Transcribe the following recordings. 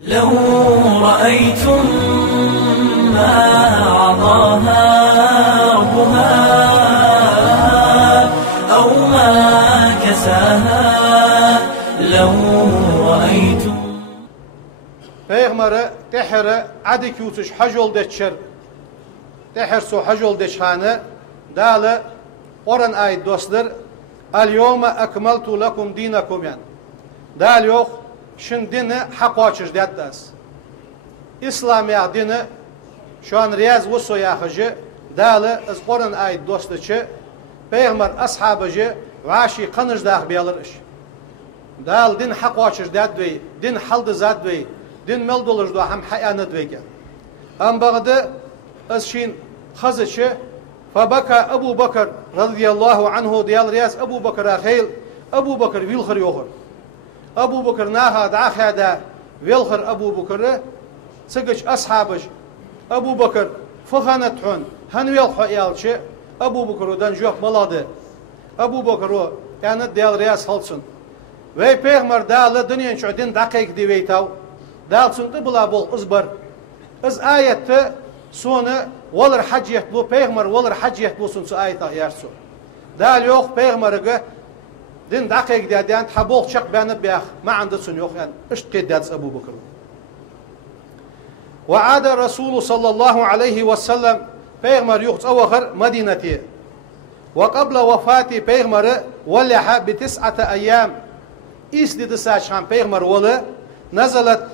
لو رأيتم ما أعطاها ربها أو ما كساها لو رأيتم Peygamber'e tehre adik yutuş hacol deçer teher su hacol deçhane dağlı oran ait dostlar al yawma akmaltu lakum dinakum yani dağlı yok şun dini hak açır deddas İslamiya dini şu an riyaz vusu yahıcı dağlı az oran ait dostçı Peygamber ashabıcı vaşi kanıj dağ biyalırış dağlı din hak açır deddi din haldı zaddi din meldolur da hem hayanat veke. Am bagda ashin khazıçı fabaka Ebu Bakır radıyallahu anhu diyal riyaz Ebu Bakır akhil Ebu Bakır vilkhir yohur. Ebu Bakır naha da'khada vilkhir Ebu Bakır sıgıç ashabıç Ebu Bakır fakhanethun han vilkhu yalçı Ebu Bakır'dan yok maladı. Ebu Bakır o yani diyal riyaz halsın. Ve peygamber dağlı dünyanın çödün dakik diveytav dağılsın da bula bol ızbar. Az ayette sonu olur haciyet bu peygamber olur haciyet bulsun su ayeta yersu. Dağıl yok peygamberge din dakik diyen tabol çak beni biyah ma andısın yok yani işte keddiyat Ebu Bakır. Ve ada Resulü sallallahu aleyhi ve sellem peygamber yok zavahır Medineti. Ve qabla vefati peygamberi vallaha bi 9 ayyam isdi saçhan peygamber valla nazalat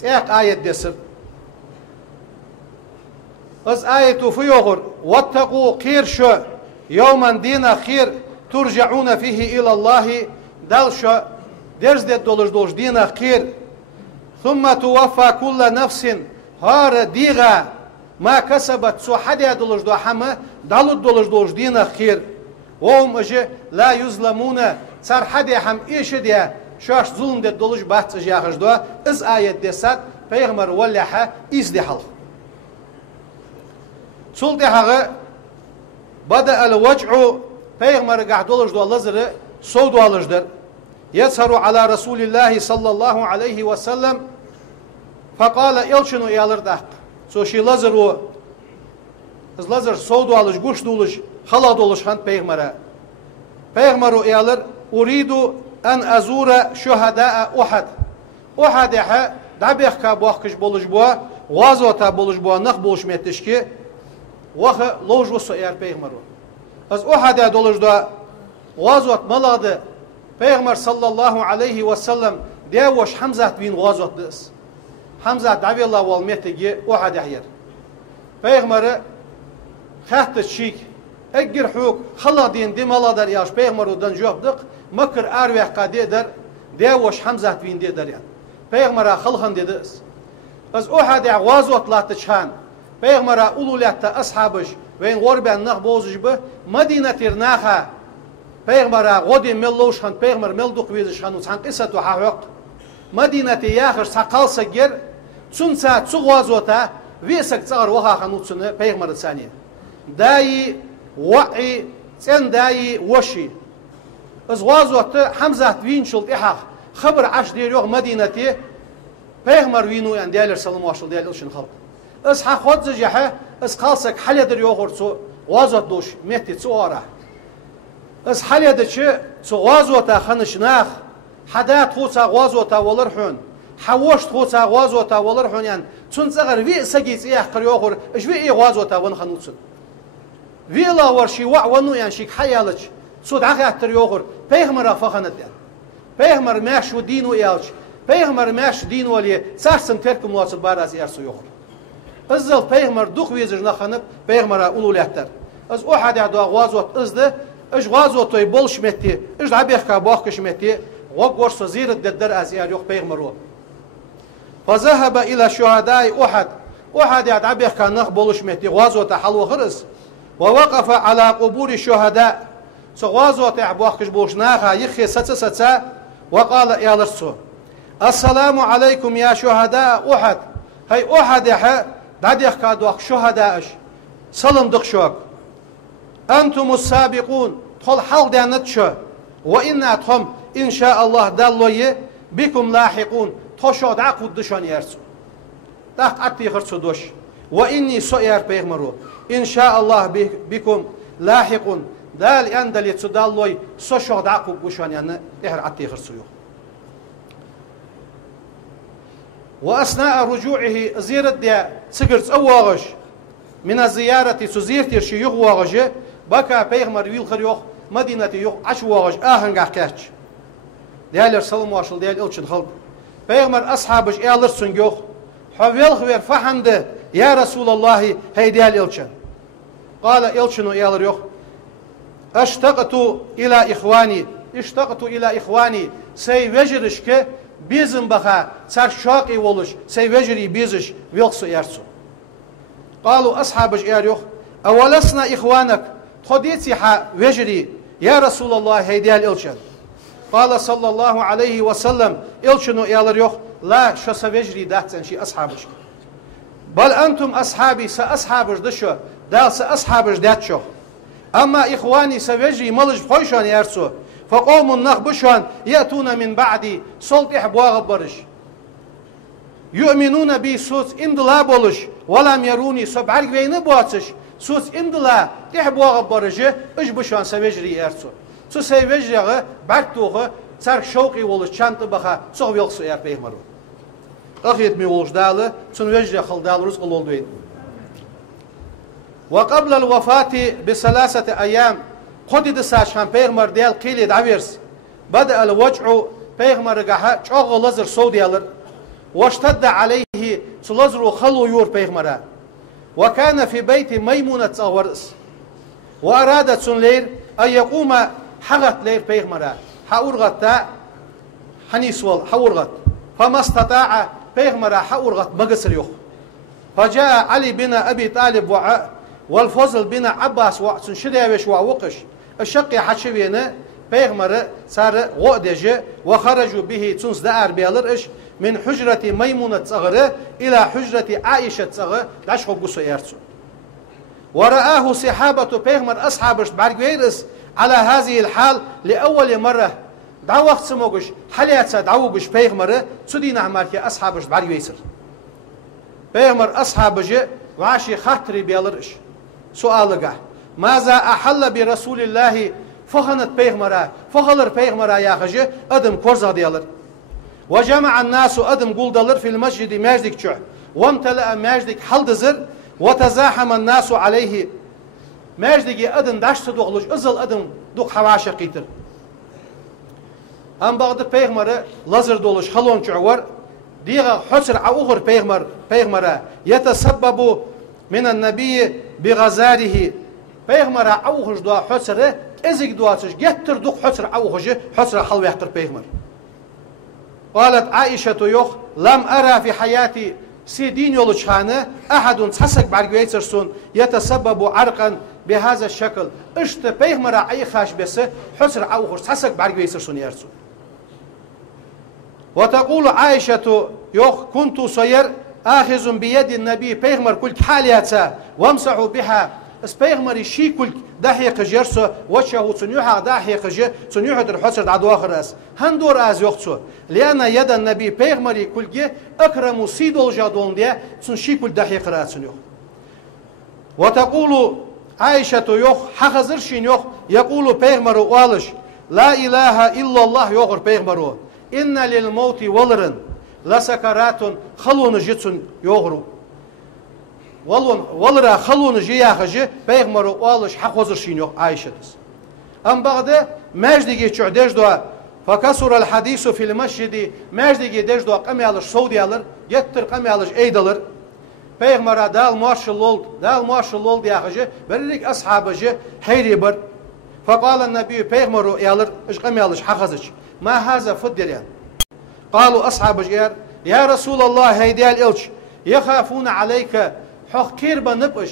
Seyek ayet desir. Az ayetu fiyogur. Vattaku khir şu. Yevmen dina khir. Turca'una fihi ilallahi. Dal şu. Derz de doluş dina khir. Thumma tuvaffa kulla nefsin. Har diga. Ma kasabat su hadiya doluş hama. Dalut doluş dina khir. Oğum acı la yuzlamuna. Sar hadiya ham işi diye. Şaş zulm de doluş bahçı yağış doğa iz ayet desat peygamber vallaha izdihal sul dehağı bada al vec'u peygamber gah doluş doğa lazırı sol doğalıжdır yetsaru ala Resulillahi sallallahu aleyhi ve sellem faqala elçinu yalır daq so şi lazır o iz lazır sol doğalıж guş doluş hala doluş han peygamber o yalır uridu أن أزور شهداء أحد أحد يحا دعبيخ كابوخش بولش بوا غازوتا بولش بوا نخ بولش ميتشكي وخ لوج وسو يار بيغمرو از أحد يدولش دوا غازوت ملاده بيغمر صلى الله عليه وسلم ديوش حمزة بين غازوت دس حمزة دعبي الله والميتجي أحد يحير بيغمر خات الشيك اگر حوق خلا دين دي ملادر ياش بيغمرو دن جواب دق مكر أروح قادي در ديوش حمزة بين دي در يعني بيغمرا خلخن دي دس از أحد عوازوت لا تشان بيغمرا أولولات أصحابش وين غربان نخ بوزج به مدينة ترناخا بيغمرا غودي ملوش خن بيغمر ملدوق ويزش خن وسان قصة وحوق مدينة ياخر سقال سجر تسنسا تسغوازوتا ويسك تصغر وها خنوتسن بيغمر الثانية داي وعي سن داي وشي ازغازوت حمزة وين شلت إحق خبر عش دير يوغ مدينتي بيغمر وينو يعني ديالر سلام واشل ديال إلشن خلق اس حق خود زجحة اس خالصك حل يدر يوغر سو غازوت دوش ميتي تسوارا اس حل يدر سو غازوتا خنش ناخ حدات خوصا غازوتا ولرحون حوشت خوصا غازوتا ولرحون يعني تون صغر وي سجيس إيحقر يوغر اش وي إيه غازوتا ونخنوصن ويلا ورشي وعنو يعني شيك حيالج سود عقياتر يوغر بيغمر فخنت يعني بيغمر ماش ودين ويالج بيغمر ماش دين ولي سارسن تركم واصل باراز يرسو يوغر ازل بيغمر دوخ ويزر نخنب بيغمر اولولاتر از احد يدو غازوت ازده اش غازوتوي بولشمتي اش عبيخكا باخكشمتي وغورسو زير الدر از يار يوغ بيغمرو فذهب الى شهداء احد يدعبيخكا نخ بولشمتي غازوت حلو خرس ووقف على قبور الشهداء سغوازوت عبوخش بوشناها يخي ستسا وقال يا لرسو السلام عليكم يا شهداء أحد هاي أحد يحا داديخ كادوخ شهداءش سلم دخشوك أنتم السابقون تخل حال دانتشو وإناتهم إن شاء الله دالوي بكم لاحقون توشو داق ودشان يرسو داق عتي خرسو دوش وإني سؤير بيغمرو إن شاء الله بكم لاحق دال أندل يتصدال لوي سوشو داق وشان يعني إحر عتي خرسو وأثناء رجوعه زيارة ديا سكرت أواغش من الزيارة سزيرتي شيوخ واغش بكى بيغمر ويل خريوخ مدينة يوخ عش واغش آهنغا كاتش ديالر سلم واشل ديال إلشن خلق بيغمر أصحابش إيالر سنجوخ حويل خوير فحند يا رسول الله هي ديال إلشن قال إلشن إيالر يوخ اشتقت إلى إخواني سي وجرشك بيزن بخا صار شاقي ولش سي وجري بيزش ويلسو يرسو قالوا أصحابش إيالر أولسنا إخوانك خديتي حا وجري يا رسول الله هي ديال إلشن قال صلى الله عليه وسلم إلشنو إيالر يوخ لا شو سوجري داتن شي أصحابش بل أنتم أصحابي سأصحابش دشو دال سأصحابش داتشو أما إخواني سوجري ملج بخوشان يرسو فقوم النخبشان يأتون من بعدي سلط إحبواغ برش يؤمنون بي سوس إمدلا بولش ولم يروني سبعرق بين بواتش سوس إمدلا إحبواغ برش إش بشان سوجري يرسو سو سوجري بعدتوغ صار شوقي ولش شانت بخا سوغ يلسو ير بيغمرو أخيط مي ولش دالة سن وجري خل دال رزق الولدوين وقبل الوفاة بثلاثة أيام قد ساشان بيغمر ديال قيل دعويرس بدأ الوجع بيغمر قاها شغل لزر سوديالر واشتد عليه سلزر خلو يور بيغمرا وكان في بيت ميمونة أورس وأرادت سنلير أن يقوم حغت لير بيغمرا حورغت حنيسوال حورغت فما استطاع بيغمرا حورغت مقصر يوخ فجاء علي بن أبي طالب والفضل بن عباس وعسن شديوش وعوقش الشقي حشبينا بيغمر صار غودج وخرجوا به تنس دار بيالرش من حجرة ميمونة صغرة إلى حجرة عائشة صغرة داشخو قصو يرسو ورآه صحابة بيغمر أصحابش بعرقويرس على هذه الحال لأول مرة دعوة سموغش حليات دعوغش بيغمر تسدين عماركي أصحابش بعرقويسر بيغمر أصحابش وعاشي خاطري بيالرش سؤالك ماذا أحل برسول الله فخنت بيغمرا فخلر بيغمرا يا خجي أدم كورزا ديالر وجمع الناس أدم قول دلر في المسجد ماجدك شع وامتلأ ماجدك حلدزر وتزاحم الناس عليه ماجدك أدم داشت دوغلوش أزل أدم دوغ حواشا قيتر أم بغد بيغمرا لزر دولوش خلون شعور ديغا حسر عوغر بيغمرا يتسبب من النبي بغزاره بيغمرا عوغش دوا حسر ازيك دواتش جتر دوغ حسر عوغش حسر حلو يحتر بيغمر قالت عائشة يوخ لم أرى في حياتي سيدين يولوشانه أحد تحسك بعرقويترسون يتسبب عرقا بهذا الشكل اشت بيغمرا أي خاش بس حسر عوغش تحسك بعرقويترسون يرسو وتقول عائشة يوخ كنت سير آخذ بيد النبي بيغمر كل حالياتا وامسح بها اس بيغمر شي كل دحيق جرسو وجهه تنيوها دحيق جه تنيوها الحسر عدو آخر اس هندور از يوختو لأن يد النبي بيغمر كل جه أكرم سيدول جادون دي تنشي كل دحيق راس يوخ وتقول عائشة يوخ حخزر شين يوخ يقول بيغمر والش لا إله إلا الله يوغر بيغمر إن للموت ولرن لسكرات خلون جتسن يوغرو ولرا خلون جيا خجي بيغمرو والش حقوزر شينيو عائشة أم بعد ماجدي تشعدش دوا فكسر الحديث في المسجد ماجدي دش دوا قمي على سعودي على يتر قمي على ايدلر بيغمرا دال مارشال يا خجي بريك أصحاب جي حيريبر فقال النبي بيغمرو يالر اش قمي على حقوزر ما هذا فدريان قالوا أصحاب جير يا رسول الله هيديال إلش يخافون عليك حق كير بنبش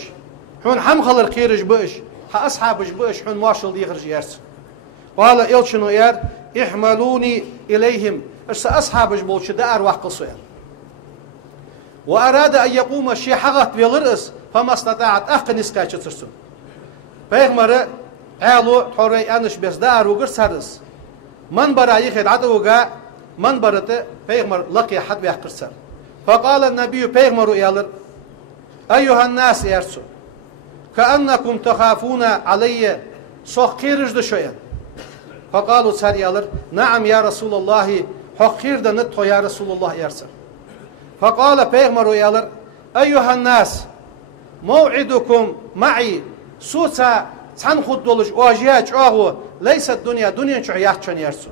حون حمخلر كيرج بش أصحابش بش حون مارشال ديخرج يرس قال إلشنو ير احملوني إليهم إرس أصحابش بولش دار وقل سؤال وأراد أن يقوم الشيء حغت بيلرس فما استطاعت أخنس كاتش ترسل بيغمر عالو حوري أنش بس دار وقر سرس من برا يخد عدوغا من برته پیغمبر لقي حد بيحقرسر فقال النبي پیغمبر يالر أيها الناس يرسو كأنكم تخافون علي سوخيرج دشويا فقالوا سار يالر نعم يا رسول الله حقير دنتو يا رسول الله يرسر فقال پیغمبر يالر أيها الناس موعدكم معي سوسا تنخد دولج واجياج أغو ليس الدنيا دنيا شعياتشن يرسو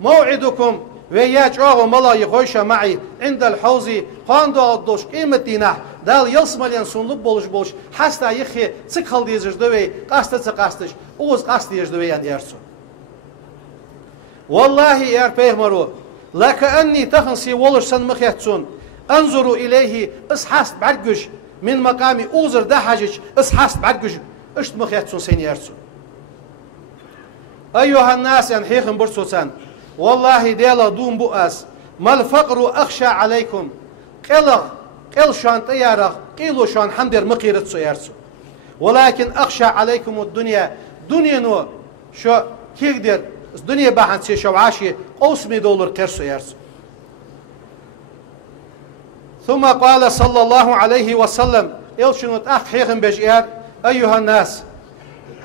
موعدكم وياج أغو ملاي غوشة معي عند الحوض قاندو الدوش قيمتنا دال يلسمالين سنلب بولش حستا يخي تسكال ديزش دوي قاستش اوز قاست ديزش دوي يرسو والله يا پیغمبرو لكأني تخنسي ولش سن مخيتسون انظروا إليه اسحاست بعرقش من مقامي اوزر دحجج اسحاست بعرقش اشت مخيتسون سين يرسو أيها الناس ينحيخن برسوسان والله ديلا دوم بؤاس ما الفقر أخشى عليكم قل شان طيارة قيلو شان حمدر مقيرت سو يرسو ولكن أخشى عليكم الدنيا دنيا نو شو كيقدر الدنيا باحن سي شوعاشي قوسمي دولار ترسو يرسو ثم قال صلى الله عليه وسلم إلشنو تأخيخن بجئار أيها الناس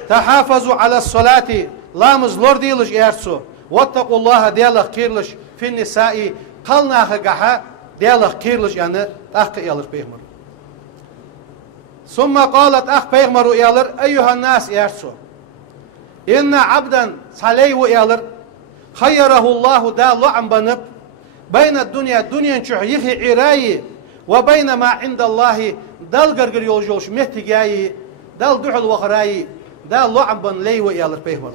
تحافظوا على الصلاة لامز لور ديلش يرسو واتقوا الله ديالخ كيرلش في النساء قلنا خقها ديالخ كيرلش يعني تأخ يالر بيغمر ثم قالت أخ بيغمر يالر أيها الناس يرسو إن عبدا صليو يالر خيره الله دا لعن بنب بين الدنيا نشوح يخي عراي وبين ما عند الله دال قرقر يولجوش مهتقاي دال دحل وخراي دال لعن بن ليو يالر بيغمر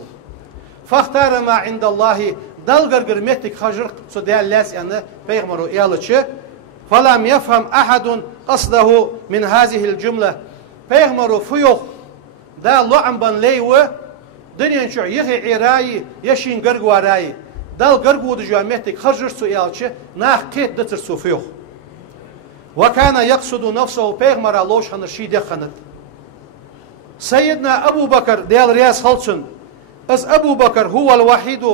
فاختار ما عند الله دال قرقر مهتق خجر سدال لاس يعني بيغمر يالر فلم يفهم أحد قصده من هذه الجملة بيغمر فيوخ دال لعن بن ليو دنيا نشوح يخي عراي يشين قرق وراي دال قرقود جامعتك خرجر سؤالش ناخ قيد دتر سوفيوخ وكان يقصد نفسه بيغمر لوش هنرشي دخنت سيدنا أبو بكر ديال رياس خلصن أز أبو بكر هو الوحيد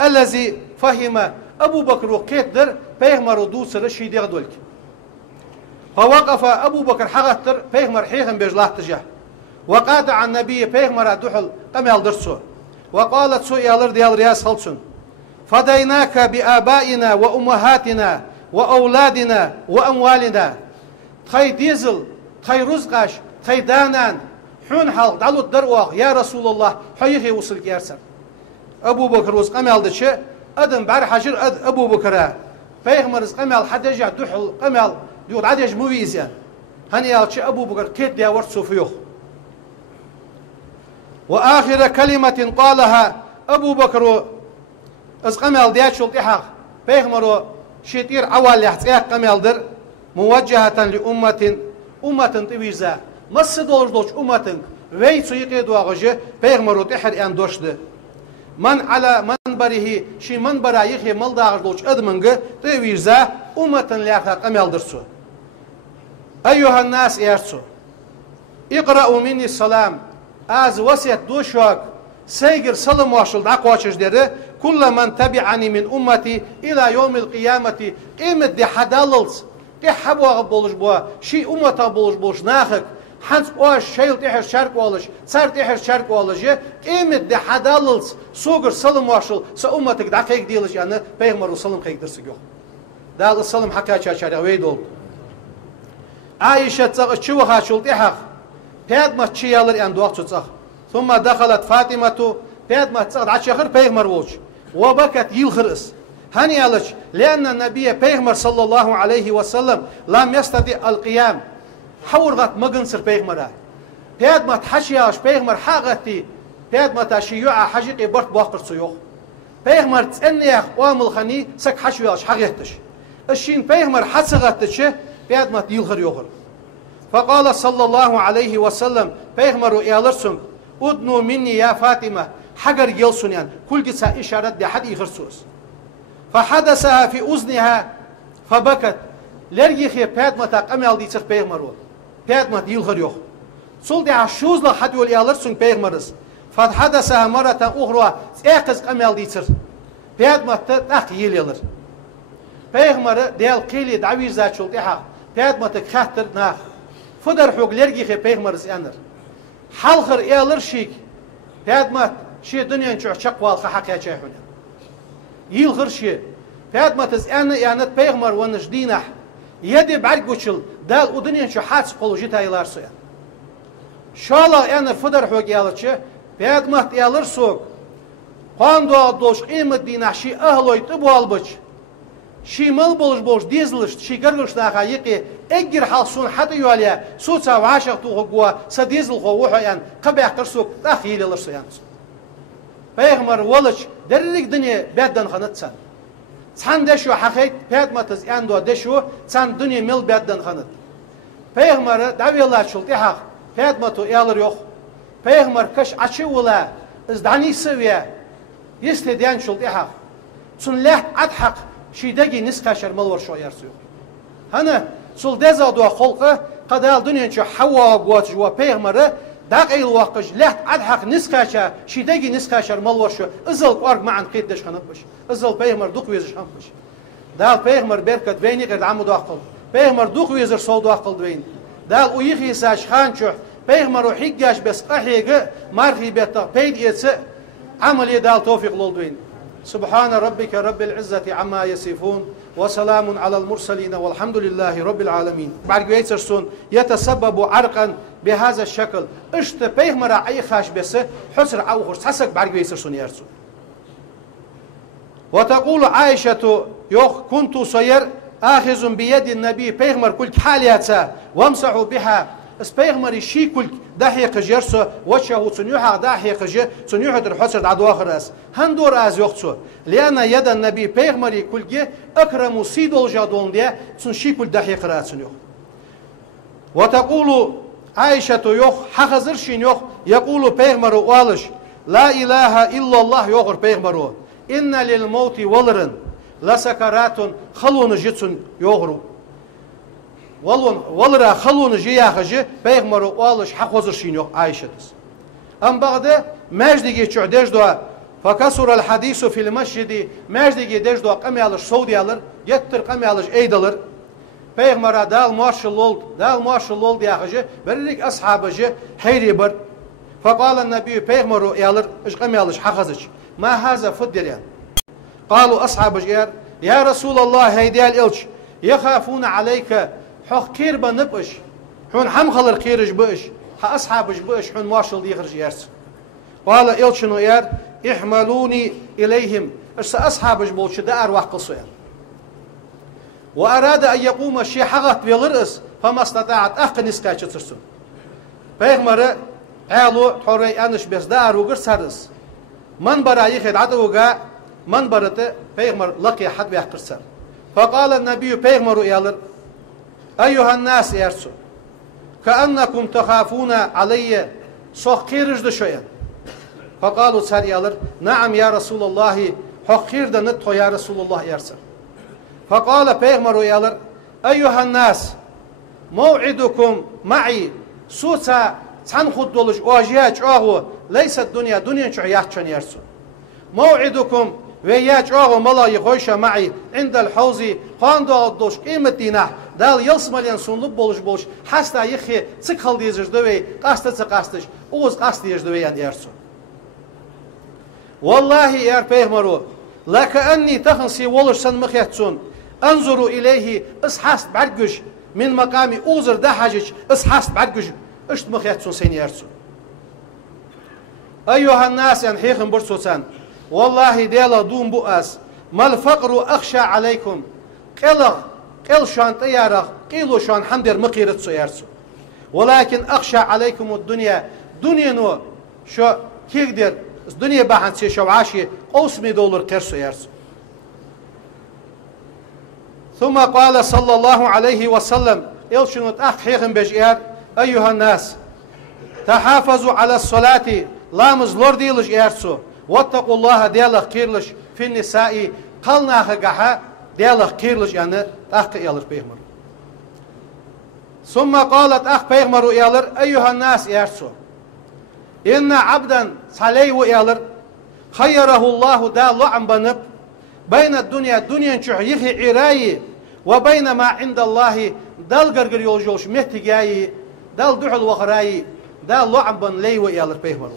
الذي فهم أبو بكر قيد در بيغمر دوسر الشي ديغدولك فوقف أبو بكر حغتر بيغمر حيخن بيجلاه تجاه وقاطع النبي بيغمر دحل قميال درسو وقالت سؤال ديال رياس خلصن فديناك بآبائنا وأمهاتنا وأولادنا وأموالنا تخي ديزل تخي رزقاش تخي دانان حون حلق دالو الدروغ يا رسول الله حيخي وصلك يرسل أبو بكر وز قميال دشي أدم بار حجر أبو بكر بيغمر قميال حدجع دحل قميال ديول عدج مويزيان هني يالشي أبو بكر كيت ديا ورسو فيوخ وآخر كلمة قالها أبو بكر اسقمل دياتشل إحاق بيغمرو شيطير عوال يحتقاق قمل در موجهة لأمة طويزة مس دوش أمة ويتو يقيدوا غجي بيغمرو تحر ان دوشد من على منبره شي منبرا يخي ملداغ دوش ادمنغ طويزة أمة ليحتقاق قمل درسو أيها الناس يرسو اقرأوا مني السلام از وسيت دوشوك سيجر سلم واشل دعقواشش ديره كل من تبعني من أمتي إلى يوم القيامة قيمة دي حداللز دي حبوغ بولش بوا شي أمتا بولش ناخك حنس اوش شيل تحر شرق والش سر تحر شرق والش قيمة دي حداللز سوغر سلم واشل سا أمتك دعقيق ديلش يعني بيغمر وسلم خيق درسك دال السلم حكا چاچاري ويدول عائشة تشوخا شل تحق بيد ما تشيالر ان دوقت تصخ ثم دخلت فاطمة بيد ما تصخ عشخر بيغمر ووش وبكت يلخرس هنيالش لأن النبي بيغمر صلى الله عليه وسلم لم يستطيع القيام حورغت مغنسر بيغمر بيد ما تحشياش بيغمر حاغتي بيد ما تشيوع حجيقي برت باقر سيوخ بيغمر تسنيخ وامل خني سك حشياش حاغتش الشين بيغمر حسغتش بيد ما يلخر يوخر فقال صلى الله عليه وسلم بيغمروا إيالرسون أدنوا مني يا فاطمة حجر يلسونيان كل جسا إشارة دي حد يخرسوس فحدثها في أذنها فبكت لرجيخي بيدمة قميال دي سر بيغمروا بيدمة يلغر يوخ صل دي عشوز لحد يقول إيالرسون بيغمرس فحدثها مرة أخرى إيقظ قميال دي سر Peygamber tak yiyelir. Peygamber del qili daviza çul deha. Peygamber khatir na. Fudar huglergi he peygamber yanır. Halqır elir şik. Peygamber şi dünyanın çaq wal haqiqat çayhun. Yılgır şi. Peygamber yanat peygamber vanış dinah. Yedi barguçul dal o dünyanın şu hats qoluji taylar suya. Şala yani fudar hug elir Peygamber elir sok. Quando doş imet dinah şi ahloyt bu albaç. شي مال بولش ديزلش شي قرقش ناخا يقي اجر حالسون حتى يوليا سوتسا وعاشق تو قوا سديزل خو وحو يعني قبع قرسوك تاخيل لرس يعني بيغمر ولش درلك دنيا بدن خنتسن سان دشو حقيقت بيدمتز اندو دشو سان دنيا مل بدن خنت بيغمر داوي الله شلتي حق بيدمتو يالر يوخ بيغمر كش اشي ولا از داني سويا يستديان شلتي حق سن لحت ادحق شيداجي نسخاشر ملور شو يرسو هنا سول دزا دو خلقه قدال دنيا شو حوا قوات جوا بيغمر داقي الوقج لحت ادحق نسخاشا شيداجي نسخاشر ملور شو ازل قرق معن قيدش خنبش ازل بيغمر دوق ويزش خنبش دال بيغمر بركت بيني قد عمو داقل بيغمر دوق ويزر سول داقل دوين دال ويخي ساش خانشو بيغمر وحيقاش بس قحيق مارخي بيتا بيد يتس عمل دال توفيق لولدوين سبحان ربك رب العزة عما يصفون وسلام على المرسلين والحمد لله رب العالمين. بعد يتسبب عرقا بهذا الشكل. اشت بيغمر اي خاش بس حسر او خرس حسك بعد يسرسون يرسون. وتقول عائشة يوخ كنت صير آخذ بيد النبي بيغمر كل حالياتا وامسح بها اس بيغمر شي كل دحيق جرسو وجهه تنيوها دحيق ج تنيوها در حسر عدو اخر اس هندور از يوختو لان يد النبي بيغمر كل جه اكرم سيدول جادون دي تن شي كل دحيق راسنيو وتقول عائشة يوخ حخزر شين يوخ يقول بيغمر والش لا اله الا الله يوغر بيغمر ان للموت ولرن لسكرات خلون جتن يوغرو والرا خلون جياخجي بيغمر والش حقوزر شينيو عايشتس ام بعد مجدي تشعدج دو فكسر الحديث في المسجد مجدي دج دو قميالش سعوديالر يتر قميالش ايدلر بيغمر دال مارشال ياخجي بريك اصحابجي حيريبر فقال النبي بيغمر يالر اش قميالش حقزج ما هذا فدريان قالوا اصحابج يا رسول الله هيديال الش يخافون عليك حق كير بنبش حون حمخلر كيرج بش أصحابش بش حون مارشال يخرج يرس قال إلشنو يار احملوني إليهم إرس أصحابش بولش دار وحقصو يار وأراد أن يقوم الشيء حقت بيلرس فما استطاعت أخنس كاتشترسون بيغمر قالوا حوري أنش بس دار وقر سرس من برا يخد عدوغا من برت بيغمر لقي حد بيحقر سر فقال النبي بيغمر يالر أيها الناس يرسو كأنكم تخافون علي صخيرج دشويا فقالوا ساريالر نعم يا رسول الله حقير دنتو يا رسول الله يرسل فقال بيغمر يالر أيها الناس موعدكم معي سوتا تنخد دولج واجياج أهو ليس الدنيا دنيا شعياتشن يرسو موعدكم وياج أهو ملا يخوش معي عند الحوز قاندو الدوش قيمة دينه دال يلسمالين سونلوب بولش حستا يخي تسخل ديزج دوي قاستش اوز قاست ديج دوي ان يرسو والله يا بيغمرو لك اني تخنسي ولش سن مخيتسون انظروا اليه اصحاست بعرقش من مقامي اوزر دحاجج اصحاست بعرقش اشت مخيتسون سين يرسو ايها الناس ان حيخن برسوسان والله ديلا دوم بؤاس ما الفقر اخشى عليكم قل شان طيارة قيلو شان حمدر مقيرت سيارسو ولكن أخشى عليكم الدنيا دنيا نو شو كيقدر الدنيا باحن سي شو عاشي $500 قرسو يارسو ثم قال صلى الله عليه وسلم إلشنوت أخ حيخن بجئار أيها الناس تحافظوا على الصلاة لامز لورديلج يارسو واتقوا الله ديالك كيرلش في النساء قلنا خقاها ديالك كيرلش يعني أخ يالر بيغمر ثم قالت أخ بيغمر يالر أيها الناس يارسو إن عبدا صلي ويالر خيره الله دا لعن بنب بين الدنيا دنيا نشوح يخي عراي وبين ما عند الله دال قرقر يولجوش مهتي جاي دال دحل وخراي دال لعن بن لي ويالر بيهمر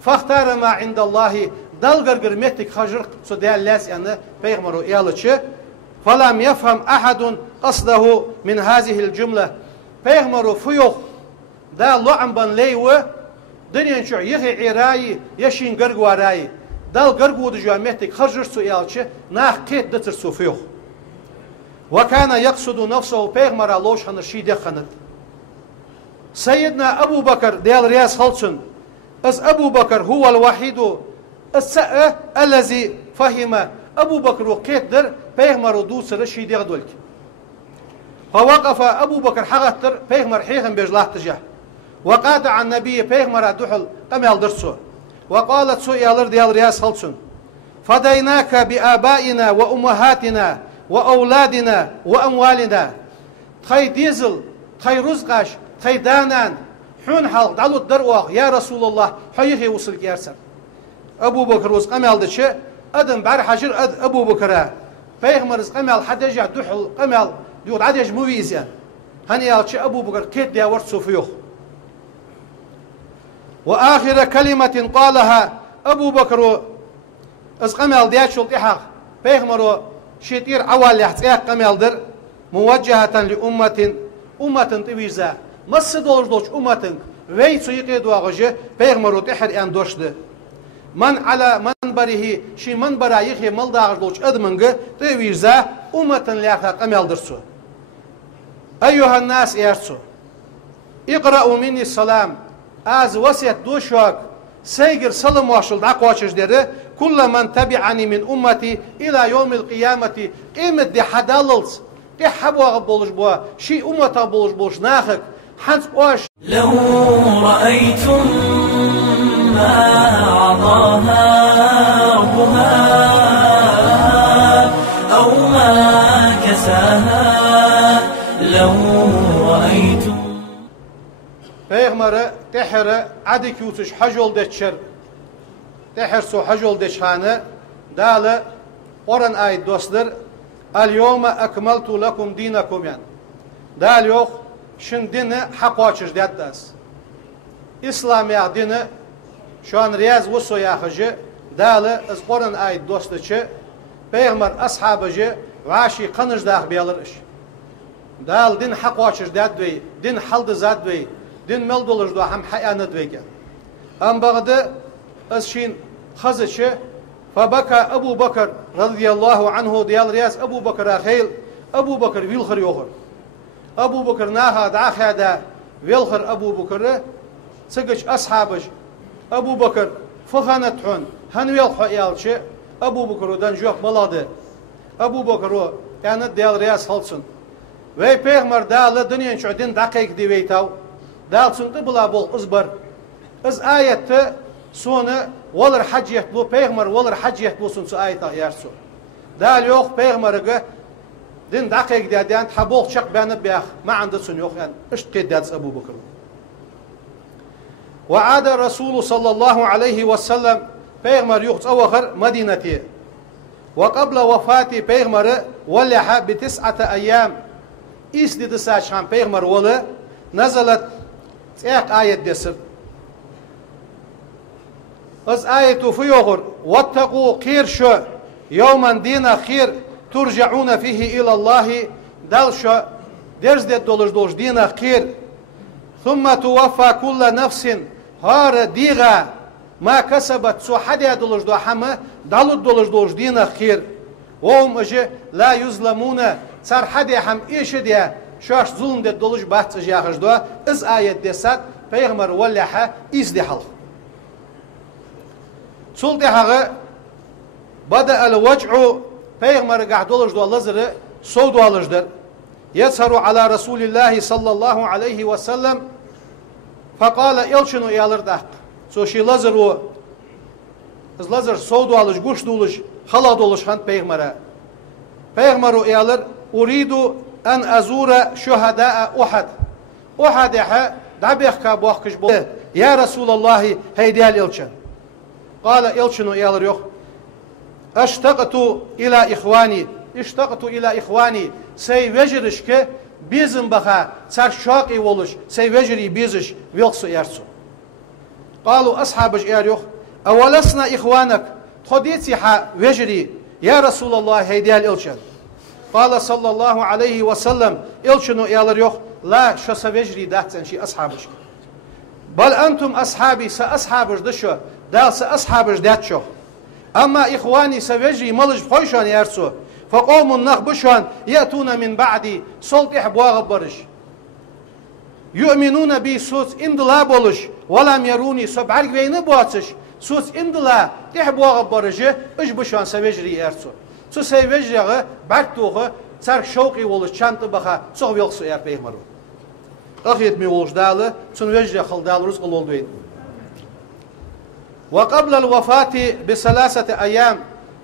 فاختار ما عند الله دال قرقر مهتك خجر سدال لاس أن بيهمر يالتش فلم يفهم أحد قصده من هذه الجملة بيهمر فيوخ دال لعن بن لي و دنيا نشوح يخي عراي يشين قرقو راي دال قرقو دجوا مهتك خجر سيالتش ناخ كيت دتر سوفيوخ وكان يقصد نفسه بيغمر لوش هنرشي دخنت سيدنا أبو بكر ديال رياس خلصن أز أبو بكر هو الوحيد الذي فهم أبو بكر وكيت در بيغمر دوس رشي ديغدولك فوقف أبو بكر حغتر بيغمر حيخن بيجلاه تجاه وقاطع النبي بيغمر دحل قمال درسو وقالت سؤال ديال رياس خلصن فديناك بآبائنا وأمهاتنا وأولادنا وأموالنا تخي ديزل تخي رزقاش تخي دانان حون حال دالو الدرواغ يا رسول الله حيخي وصلك يارسر أبو بكر وز قمال دشي أدم بار حجر أبو بكر بيغمر وز قمال حدجع دحل قمال ديود عدج مويزيان هني يالشي أبو بكر كيت دياورت سوفيوخ وآخر كلمة قالها أبو بكر وز قمال دياتشل تحاق بيغمر شتير عوال يحتاج قمال در موجهة لأمة طويزة مس دولج أمة ويت سيقي دواغجة بيغمرو تحر أن دوشد من على منبره شي منبر يخي ملداغ دولج أدمنج طويزة أمة ليحتاج قمال درسو أيها الناس يرسو اقرأوا مني السلام از وسيت دوشواك سيجر سلم واشل دعقواشش دره كل من تبعني من أمتي إلى يوم القيامة قيمة دي حداللز دي حبوة بولش بوا شي أمتا بولش ناخك حنس واش لو رأيتم ما أعطاها ربها أو ما كساها لو رأيتم بيغمر تحر عدك يوتش حجول دتشر تحرسو حجول دشانه دال قرن آية دوستر اليوم أكملت لكم دينكم يعني دال يوخ شن دين حق واشش داداس إسلام يا دين شان رياض وصو يا خجي دال از قرن آية دوستر بيغمر أصحابه وعاشي قنج داخ بيالرش دال دين حق واشش دادوي دين حلد زادوي دين ملدولش دو هم حيانة دويك أم بغد أسشين خزش فبكى أبو بكر رضي الله عنه ديال رياس أبو بكر أخيل أبو بكر ويلخر يوخر أبو بكر ناها دعاخا دا ويلخر أبو بكر سقش أصحابش أبو بكر فخانتحون هن ويلخو إيالش أبو بكر دان جوخ ملاده أبو بكر يعني ديال رياس خلصن وي بيغمر دال دنيا شعدين دقيق دي ويتاو دال سنت بلا بول أزبر از آية سونه ولر حج يحبو بيغمر ولر حج يحبو سنسو آية يارسو دال يوخ بيغمرقه دين دقيق دي ديان تحبوخ شق بيان بياخ ما عنده سن يوخ يعني اشتكي دادس أبو بكر وعاد الرسول صلى الله عليه وسلم بيغمر يوخ أوخر مدينتي وقبل وفاة بيغمر ولح ب9 أيام إيس دي دساشان بيغمر ولا نزلت آية دسر از آية في يغر واتقوا خير شو يوما دين خير ترجعون فيه إلى الله دل شو درز دي دولش دين خير ثم توفى كل نفس هار ديغا ما كسبت سو حد دولش دو حما دل دولش دين خير وهم اجي لا يظلمون صار حد هم ايش دي شاش ظلم دي دولش بحث جاخش دو از آية دسات پیغمبر ولحا إز دي حلق سلطة حقا بدأ الوجع پیغمبر قاعد دولش دو اللزر سو دولش در يسهر على رسول الله صلى الله عليه وسلم فقال إلشنو إيالر داق سو شي لزر و از لزر سو دولش قوش دولش خلا دولش خان پیغمبر إيالر أريد أن أزور شهداء أحد أحد يحا دعبيخ كابوخكش بو يا رسول الله هيدي الإلشن قال إلشنو إيالر يوخ اشتقت إلى إخواني سي وجرشك بيزن بخا سر شاقي ولش سي وجري بيزش ويلسو يرسو قالوا أصحابش إيريوخ أولسنا إخوانك تخديتي حا وجري يا رسول الله هيديال إلشن قال صلى الله عليه وسلم إلشنو إيالريوخ لا شو سوجري داتن شي أصحابش بل أنتم أصحابي سأصحابش دشو دال سأصحابش داتشو أما إخواني سوجري ملج بخوشان يرسو فقوم النخبشان يأتون من بعدي صلت إحبواغ برش يؤمنون بي سوس اندلا بولش ولم يروني سبعرق بين بواتش سوس اندلا إحبواغ برش إجبشان سوجري يرسو سو سوجري بعدتوغ سرق شوقي ولش چانت بخا سوغ يلسو ير بيهمرو أخيط مي ولش دالة سنوجري خل دال رزق الولدوين وقبل الوفاة بثلاثة أيام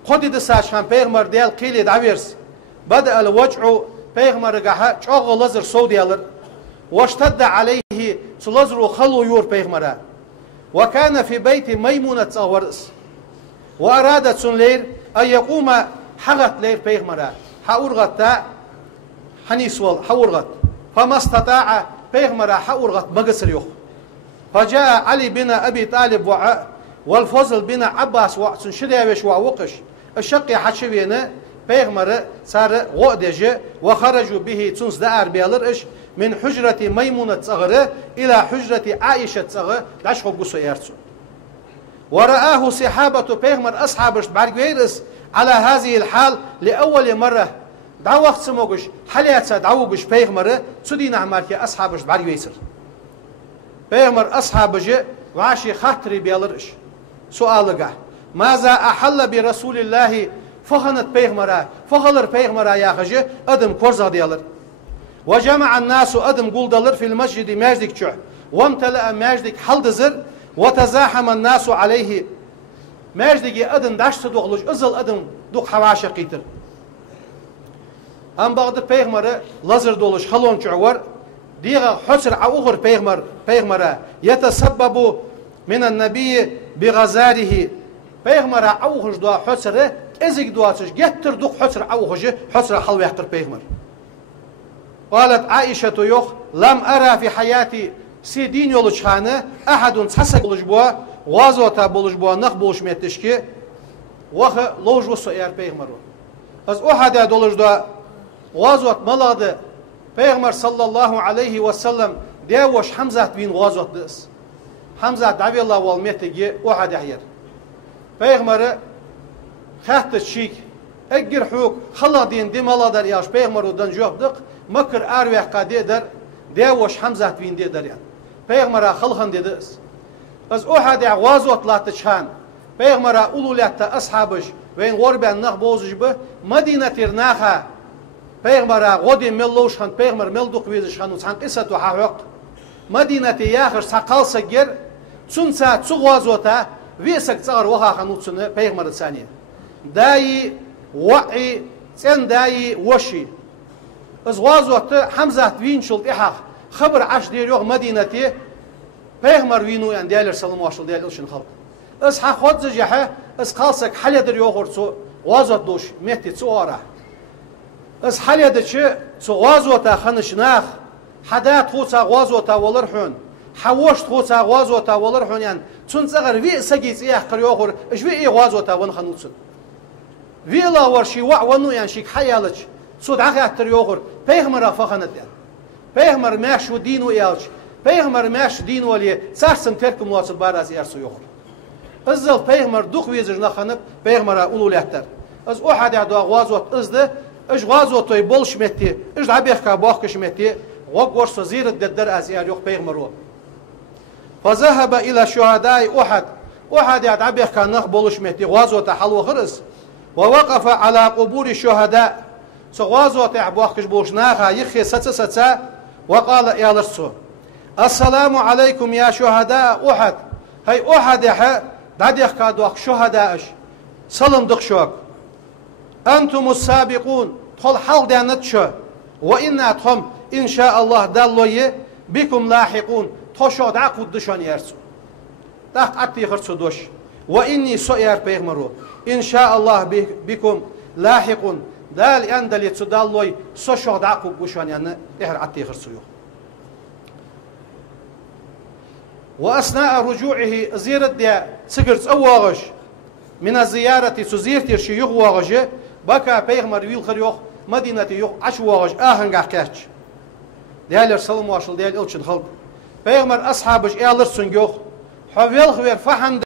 خودی دستش هم پیغمبر دیال قیلی دعویرس بدأ الوجع پیغمبر جه چاق لزر سودیالر واشتد عليه سلزر خلو يور پیغمبره وكان في بيت ميمونة تصورس وأرادت سنلير أن يقوم حغت لير پیغمبره حورغت تا حنيسول حورغت فما استطاع پیغمبره حورغت مقصر يخ فجاء علي بن أبي طالب والفضل بن عباس وعسن شديوش وعوقش الشقي حشبينا بيغمر صار غودجه وخرجوا به تنس دار بيالرش من حجرة ميمونة صغرة إلى حجرة عائشة صغرة داشخو قصو يرسو ورآه صحابة بيغمر أصحابش بعرقويرس على هذه الحال لأول مرة دعو وقت سموغش حليات دعوغش بيغمر سدين عماركي أصحابش بعرقويسر بيغمر أصحابش وعاشي خاطري بيالرش سؤالك ماذا أحل برسول الله فخنت بيغمرا فخلر بيغمرا يا خجي أدم كورزا ديالر وجمع الناس أدم قول في المسجد ماجدك شع وامتلأ ماجدك حلدزر وتزاحم الناس عليه ماجدك أدم داشت دوغلوش أزل أدم دوغ حواشا قيتر أم بعد بيغمرا لزر دولوش خلون شعور ديغا حسر عوغر بيغمرا يتسبب من النبي بغزاره بيغمر عوغش دوا حسره ازيك دواتش جتر دوق حسر عوغش حسر حلو يحتر بيغمر قالت عائشة يوخ لم أرى في حياتي سيدين يولش خانة أحد تحسك بولش بوا غازوتا بولش بوا نخ بولش ميتشكي وخ لوج وصو ايار بيغمر از أحد دولش دوا غازوت ملاده بيغمر صلى الله عليه وسلم ديوش حمزة بين غازوت دس حمزة دعوي الله والميتجي واحد يحير بيغمر خات الشيك اجر حوك خلا دين دي مالا در ياش بيغمر ودن جواب دق مكر اروح قادي در ديوش حمزة بين دي در يعني بيغمر خلخن دي دس از واحد يغوازو طلعت شان بيغمر اولولات اصحابش وين غربان نخ بوزج به مدينة رناخا بيغمر غودي ملوش خان بيغمر ملدوق ويزش خان وسان قصة وحاوق مدينة ياخر سقال سجر تنسى تغوازوتا ويسك تصغر وها خنوتسنه بيغمر الثانية داي وعي تن داي وشي ازغوازوتا حمزة وين شلت إحاق خبر عش دير يوغ مدينتي بيغمر وينو يعني ديالر سلم واشل ديالر شن خلق اس حخوت زجحه اس قالسك حلي در يوغر تو غازوت دوش مهتي تصوره اس حلي در شي تصغوازوتا خنشناخ حدا تخوصا غوازوتا ولرحون حوش تخوصا غوازوتا ولرحون يعني تنصغر في سجيت إيه قريوخر إيش في إيه غوازوتا ونخنوتسن في لا ورشي ونو يعني شيك حيالج صد عخي تريوخر بيغمر فخنت يعني بيغمر ماش ودين ويالج بيغمر ماش دين ولي سارسن تركم واصل باراز يرسو يوخر ازل بيغمر دوخ ويزر نخنب بيغمر اولولاتر از واحد يدوا غوازوت ازده اش غوازوتوي بولش متي اش عبيخ باخش متي وقورس وزير الدر از يار يوخ بيغمرو فذهب الى شهداء احد يدعبيخ كان نخ بولش متي غوازوت حلو خرس ووقف على قبور الشهداء سغوازوت عبوخش بوشناخا يخي ستا وقال يا لرسو السلام عليكم يا شهداء احد هي احد يح داديخ كادوخ شهداءش سلم دخشوك انتم السابقون طول حال دانتشو وإناتهم إن شاء الله دلوي بكم لاحقون تشود عقود دشان يرسو تاق عتي خرسو دوش وإني سؤير بيغمرو إن شاء الله بكم لاحق دال أندل تدالوي سوشو دعقو بوشان يعني إحر عتي خرسيو. وأثناء رجوعه زيارة دي سكرت أواغش من الزيارة سزيرت الشيوخ واغش بكى بيغمر ويل خريوخ مدينة يوخ عش واغش آهنغا كاتش ديالر سلم واشل ديال إلشن خلق بيغمر أصحابش إيالر سنجوخ حويل خوير فحن